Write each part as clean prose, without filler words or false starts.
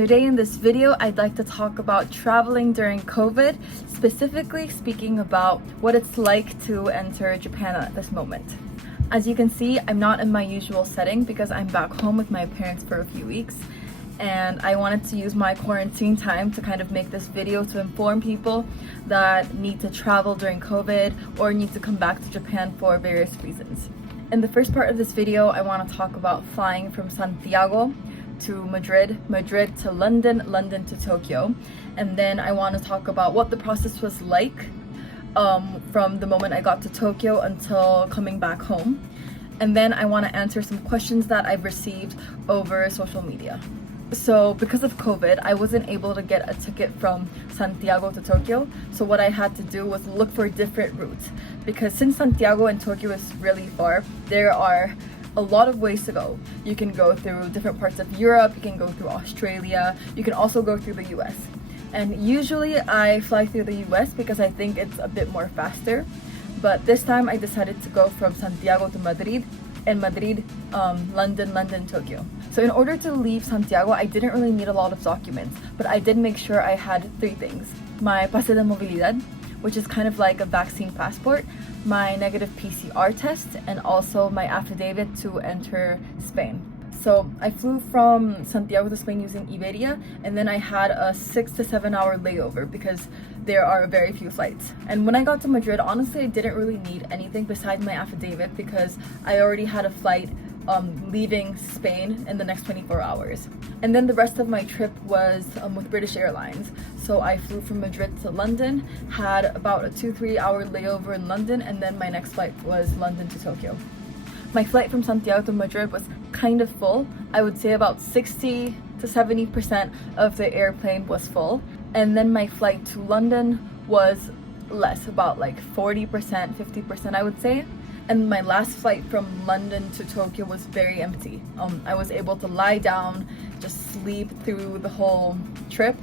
Today in this video, I'd like to talk about traveling during COVID, specifically speaking about what it's like to enter Japan at this moment. As you can see, I'm not in my usual setting because I'm back home with my parents for a few weeks, and I wanted to use my quarantine time to kind of make this video to inform people that need to travel during COVID or need to come back to Japan for various reasons. In the first part of this video, I want to talk about flying from Santiago to Madrid, Madrid to London, London to Tokyo, and then I want to talk about what the process was like from the moment I got to Tokyo until coming back home, and then I want to answer some questions that I've received over social media. So because of COVID, I wasn't able to get a ticket from Santiago to Tokyo, so what I had to do was look for different routes, because since Santiago and Tokyo is really far, there are a lot of ways to go. You can go through different parts of Europe, you can go through Australia, you can also go through the US. And usually I fly through the US because I think it's a bit more faster, but this time I decided to go from Santiago to Madrid, and Madrid, London, London, Tokyo. So in order to leave Santiago, I didn't really need a lot of documents, but I did make sure I had 3 things. My pase de movilidad, which is kind of like a vaccine passport, my negative PCR test, and also my affidavit to enter Spain. So I flew from Santiago to Spain using Iberia, and then I had a 6 to 7 hour layover because there are very few flights. And when I got to Madrid, honestly, I didn't really need anything besides my affidavit because I already had a flight leaving Spain in the next 24 hours. And then the rest of my trip was with British Airlines. So I flew from Madrid to London, had about a 2-3 hour layover in London, and then my next flight was London to Tokyo. My flight from Santiago to Madrid was kind of full. I would say about 60 to 70% of the airplane was full. And then my flight to London was less, about like 40%, 50% I would say. And my last flight from London to Tokyo was very empty. I was able to lie down, just sleep through the whole trip,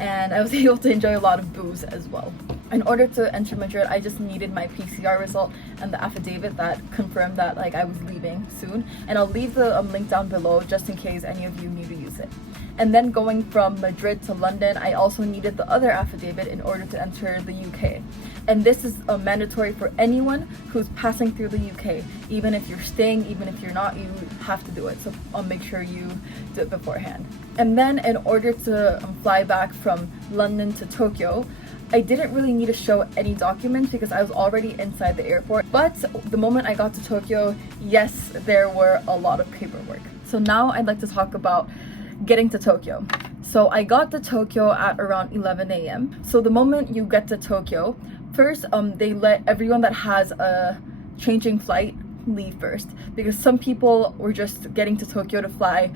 and I was able to enjoy a lot of booze as well. In order to enter Madrid, I just needed my PCR result and the affidavit that confirmed that I was leaving soon, and I'll leave the link down below just in case any of you need to use it. And then going from Madrid to London, I also needed the other affidavit in order to enter the UK. And this is mandatory for anyone who's passing through the UK. Even if you're staying, even if you're not, you have to do it. So I'll make sure you do it beforehand. And then in order to fly back from London to Tokyo, I didn't really need to show any documents because I was already inside the airport. But the moment I got to Tokyo, yes, there were a lot of paperwork. So now I'd like to talk about getting to Tokyo. So I got to Tokyo at around 11 a.m. So the moment you get to Tokyo, first they let everyone that has a changing flight leave first, because some people were just getting to Tokyo to fly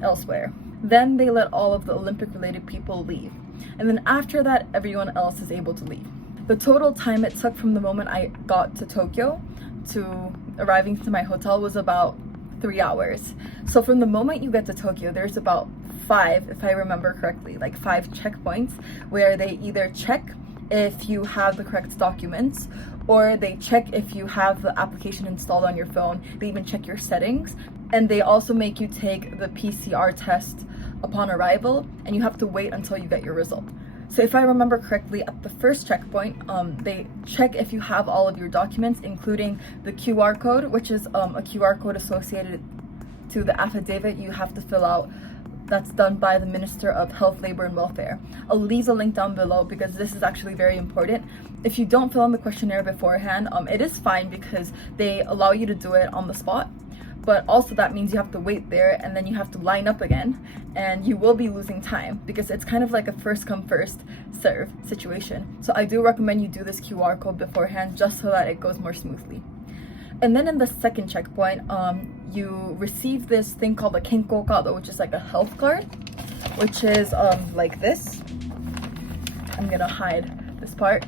elsewhere. Then they let all of the Olympic related people leave, and then after that everyone else is able to leave. The total time it took from the moment I got to Tokyo to arriving to my hotel was about 3 hours. So from the moment you get to Tokyo, there's about 5, if I remember correctly, 5 checkpoints where they either check if you have the correct documents, or they check if you have the application installed on your phone. They even check your settings, and they also make you take the PCR test upon arrival, and you have to wait until you get your result. So if I remember correctly, at the first checkpoint, they check if you have all of your documents, including the QR code, which is a QR code associated to the affidavit you have to fill out. That's done by the Minister of Health, Labor and Welfare. I'll leave the link down below because this is actually very important. If you don't fill in the questionnaire beforehand, it is fine because they allow you to do it on the spot. But also that means you have to wait there, and then you have to line up again, and you will be losing time because it's kind of like a first come first serve situation. So I do recommend you do this QR code beforehand just so that it goes more smoothly. And then in the second checkpoint, you receive this thing called a kenko card, which is like a health card, which is like this. I'm gonna hide this part.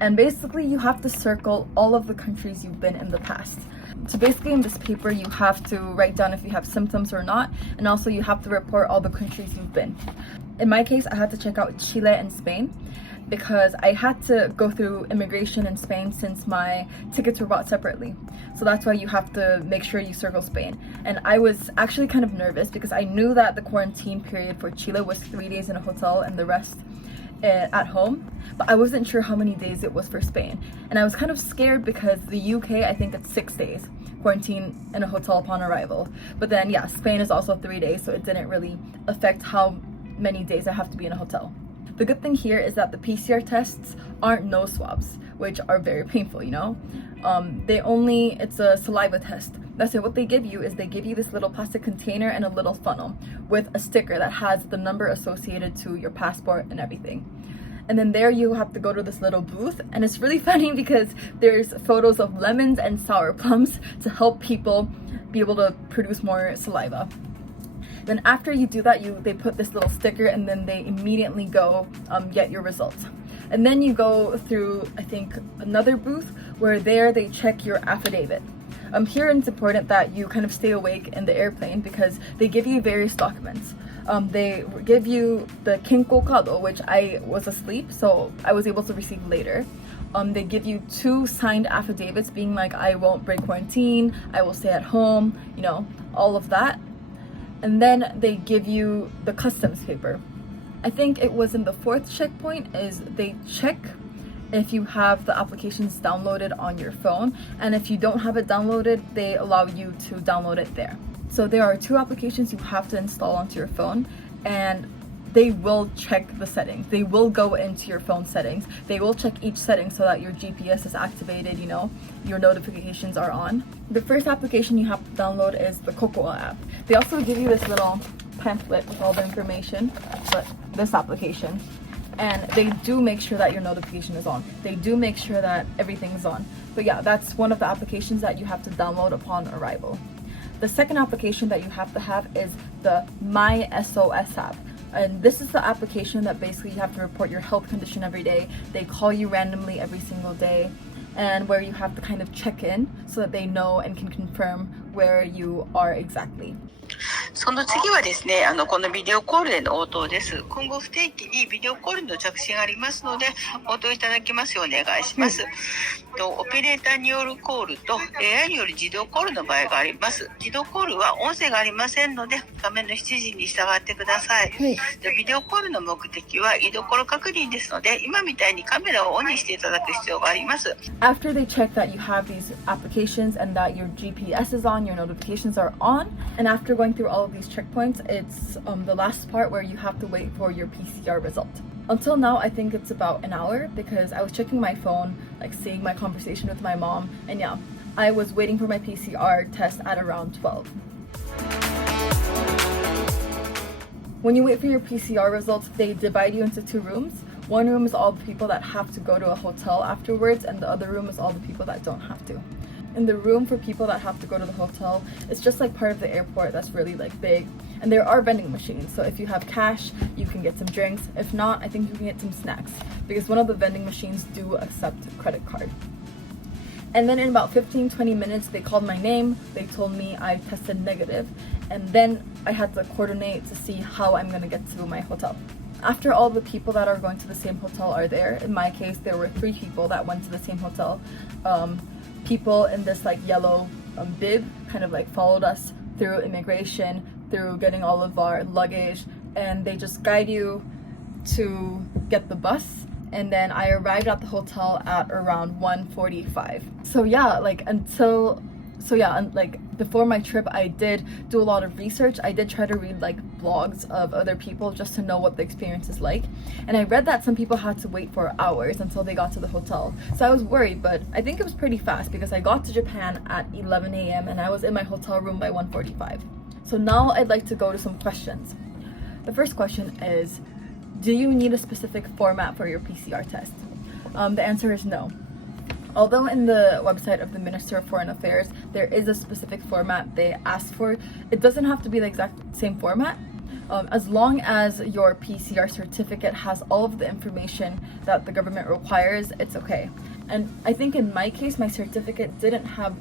And basically you have to circle all of the countries you've been in the past. So basically in this paper you have to write down if you have symptoms or not, and also you have to report all the countries you've been. In my case, I had to check out Chile and Spain because I had to go through immigration in Spain since my tickets were bought separately. So that's why you have to make sure you circle Spain. And I was actually kind of nervous because I knew that the quarantine period for Chile was 3 days in a hotel and the rest at home, but I wasn't sure how many days it was for Spain. And I was kind of scared because the UK, I think it's 6 days quarantine in a hotel upon arrival. But then yeah, Spain is also 3 days, so it didn't really affect how many days I have to be in a hotel. The good thing here is that the PCR tests aren't nose swabs, which are very painful, you know? It's a saliva test. That's it. What they give you is they give you this little plastic container and a little funnel with a sticker that has the number associated to your passport and everything. And then there you have to go to this little booth, and it's really funny because there's photos of lemons and sour plums to help people be able to produce more saliva. Then after you do that, they put this little sticker and then they immediately go get your results. And then you go through, I think, another booth where there they check your affidavit. Here it's important that you kind of stay awake in the airplane because they give you various documents. They give you the Kinko Kado, which I was asleep, so I was able to receive later. They give you 2 signed affidavits being like, I won't break quarantine, I will stay at home, you know, all of that. And then they give you the customs paper. I think it was in the 4th checkpoint is they check if you have the applications downloaded on your phone, and if you don't have it downloaded, they allow you to download it there. So there are 2 applications you have to install onto your phone, and they will check the settings. They will go into your phone settings. They will check each setting so that your GPS is activated, you know, your notifications are on. The first application you have to download is the Cocoa app. They also give you this little pamphlet with all the information, but this application. And they do make sure that your notification is on. They do make sure that everything's on. But yeah, that's one of the applications that you have to download upon arrival. The second application that you have to have is the My SOS app. And this is the application that basically you have to report your health condition every day. They call you randomly every single day, and where you have to kind of check in so that they know and can confirm where you are exactly. その次はですね、このビデオコールでの応答です。今後不定期にビデオコールの着信がありますので、応答いただきますようお願いします。オペレーターによるコールと AI による自動コールの場合があります。自動コールは音声がありませんので、画面の指示に従ってください。ビデオコールの目的は居所確認ですので、今みたいにカメラをオンにしていただく必要があります。After they check that you have these applications and that your GPS is on, your notifications are on, and after going through all of these checkpoints, it's the last part where you have to wait for your PCR result. Until now, I think it's about an hour because I was checking my phone, like seeing my conversation with my mom, and yeah, I was waiting for my PCR test at around 12. When you wait for your PCR results, they divide you into 2 rooms. One room is all the people that have to go to a hotel afterwards, and the other room is all the people that don't have to. In the room for people that have to go to the hotel, it's just like part of the airport that's really like big, and there are vending machines, so if you have cash you can get some drinks. If not, I think you can get some snacks because one of the vending machines do accept credit card. And then in about 15-20 minutes they called my name, they told me I tested negative, and then I had to coordinate to see how I'm gonna get to my hotel. After all the people that are going to the same hotel are there, in my case there were 3 people that went to the same hotel. People in this like yellow bib kind of like followed us through immigration, through getting all of our luggage, and they just guide you to get the bus. And then I arrived at the hotel at around 1:45. Before my trip, I did do a lot of research. I did try to read like blogs of other people just to know what the experience is like. And I read that some people had to wait for hours until they got to the hotel. So I was worried, but I think it was pretty fast because I got to Japan at 11 a.m. and I was in my hotel room by 1:45. So now I'd like to go to some questions. The first question is, do you need a specific format for your PCR test? The answer is no. Although in the website of the Minister of Foreign Affairs, there is a specific format they ask for, it doesn't have to be the exact same format. As long as your PCR certificate has all of the information that the government requires, it's okay. And I think in my case, my certificate didn't have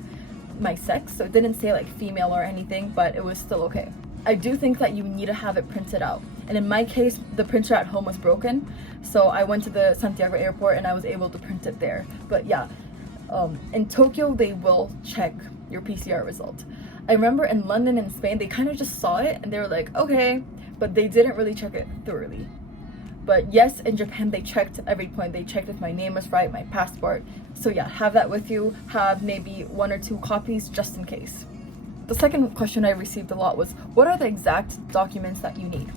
my sex, so it didn't say like female or anything, but it was still okay. I do think that you need to have it printed out. And in my case, the printer at home was broken, so I went to the Santiago airport and I was able to print it there. But yeah, in Tokyo, they will check your PCR result. I remember in London and Spain, they kind of just saw it and they were like, okay, but they didn't really check it thoroughly. But yes, in Japan, they checked every point. They checked if my name was right, my passport. So yeah, have that with you. Have maybe 1 or 2 copies just in case. The second question I received a lot was, what are the exact documents that you need?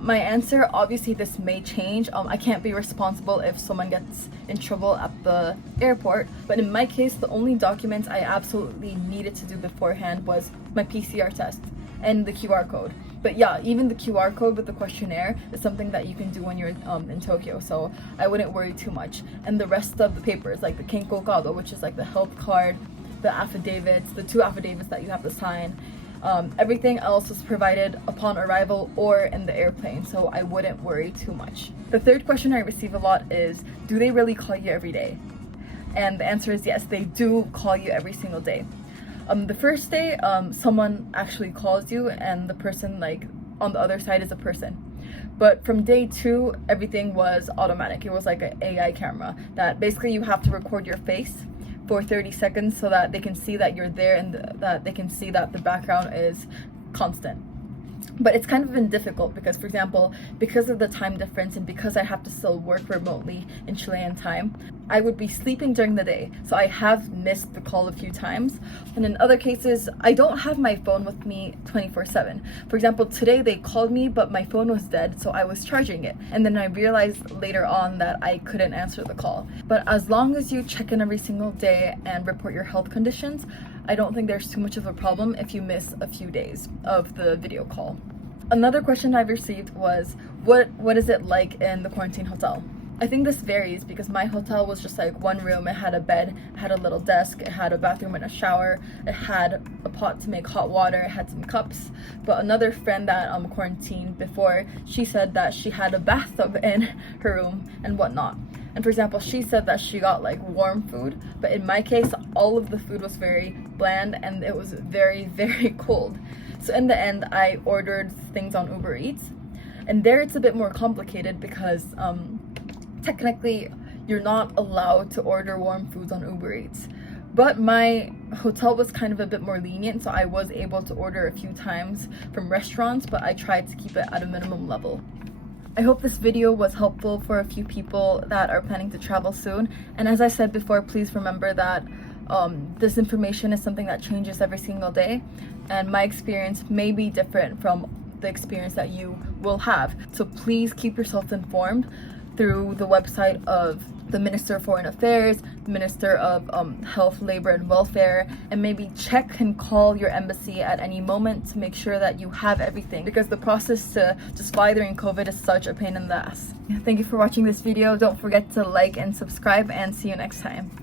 My answer, obviously this may change. I can't be responsible if someone gets in trouble at the airport, but in my case, the only documents I absolutely needed to do beforehand was my PCR test and the QR code. But yeah, even the QR code with the questionnaire is something that you can do when you're in Tokyo, so I wouldn't worry too much. And the rest of the papers, like the Kenko card, which is like the health card, the affidavits, the 2 affidavits that you have to sign, everything else was provided upon arrival or in the airplane, so I wouldn't worry too much. The third question I receive a lot is, do they really call you every day? And the answer is yes, they do call you every single day. The first day, someone actually calls you and the person like on the other side is a person. But from day 2, everything was automatic. It was like an AI camera that basically you have to record your face for 30 seconds so that they can see that you're there and that they can see that the background is constant. But it's kind of been difficult because, for example, because of the time difference and because I have to still work remotely in Chilean time, I would be sleeping during the day. So I have missed the call a few times. And in other cases, I don't have my phone with me 24/7. For example, today they called me, but my phone was dead, so I was charging it. And then I realized later on that I couldn't answer the call. But as long as you check in every single day and report your health conditions, I don't think there's too much of a problem if you miss a few days of the video call. Another question I've received was, what is it like in the quarantine hotel? I think this varies because my hotel was just like one room. It had a bed, it had a little desk, it had a bathroom and a shower, it had a pot to make hot water, it had some cups. But another friend that quarantined before, she said that she had a bathtub in her room and whatnot. And for example, she said that she got like warm food, but in my case, all of the food was very bland and it was very, very cold. So in the end, I ordered things on Uber Eats. And there it's a bit more complicated because technically you're not allowed to order warm foods on Uber Eats. But my hotel was kind of a bit more lenient, so I was able to order a few times from restaurants, but I tried to keep it at a minimum level. I hope this video was helpful for a few people that are planning to travel soon. And as I said before, please remember that this information is something that changes every single day. And my experience may be different from the experience that you will have. So please keep yourself informed through the website of the Minister of Foreign Affairs, the Minister of Health, Labor and Welfare, and maybe check and call your embassy at any moment to make sure that you have everything, because the process to just fly during COVID is such a pain in the ass. Thank you for watching this video. Don't forget to like and subscribe, and see you next time.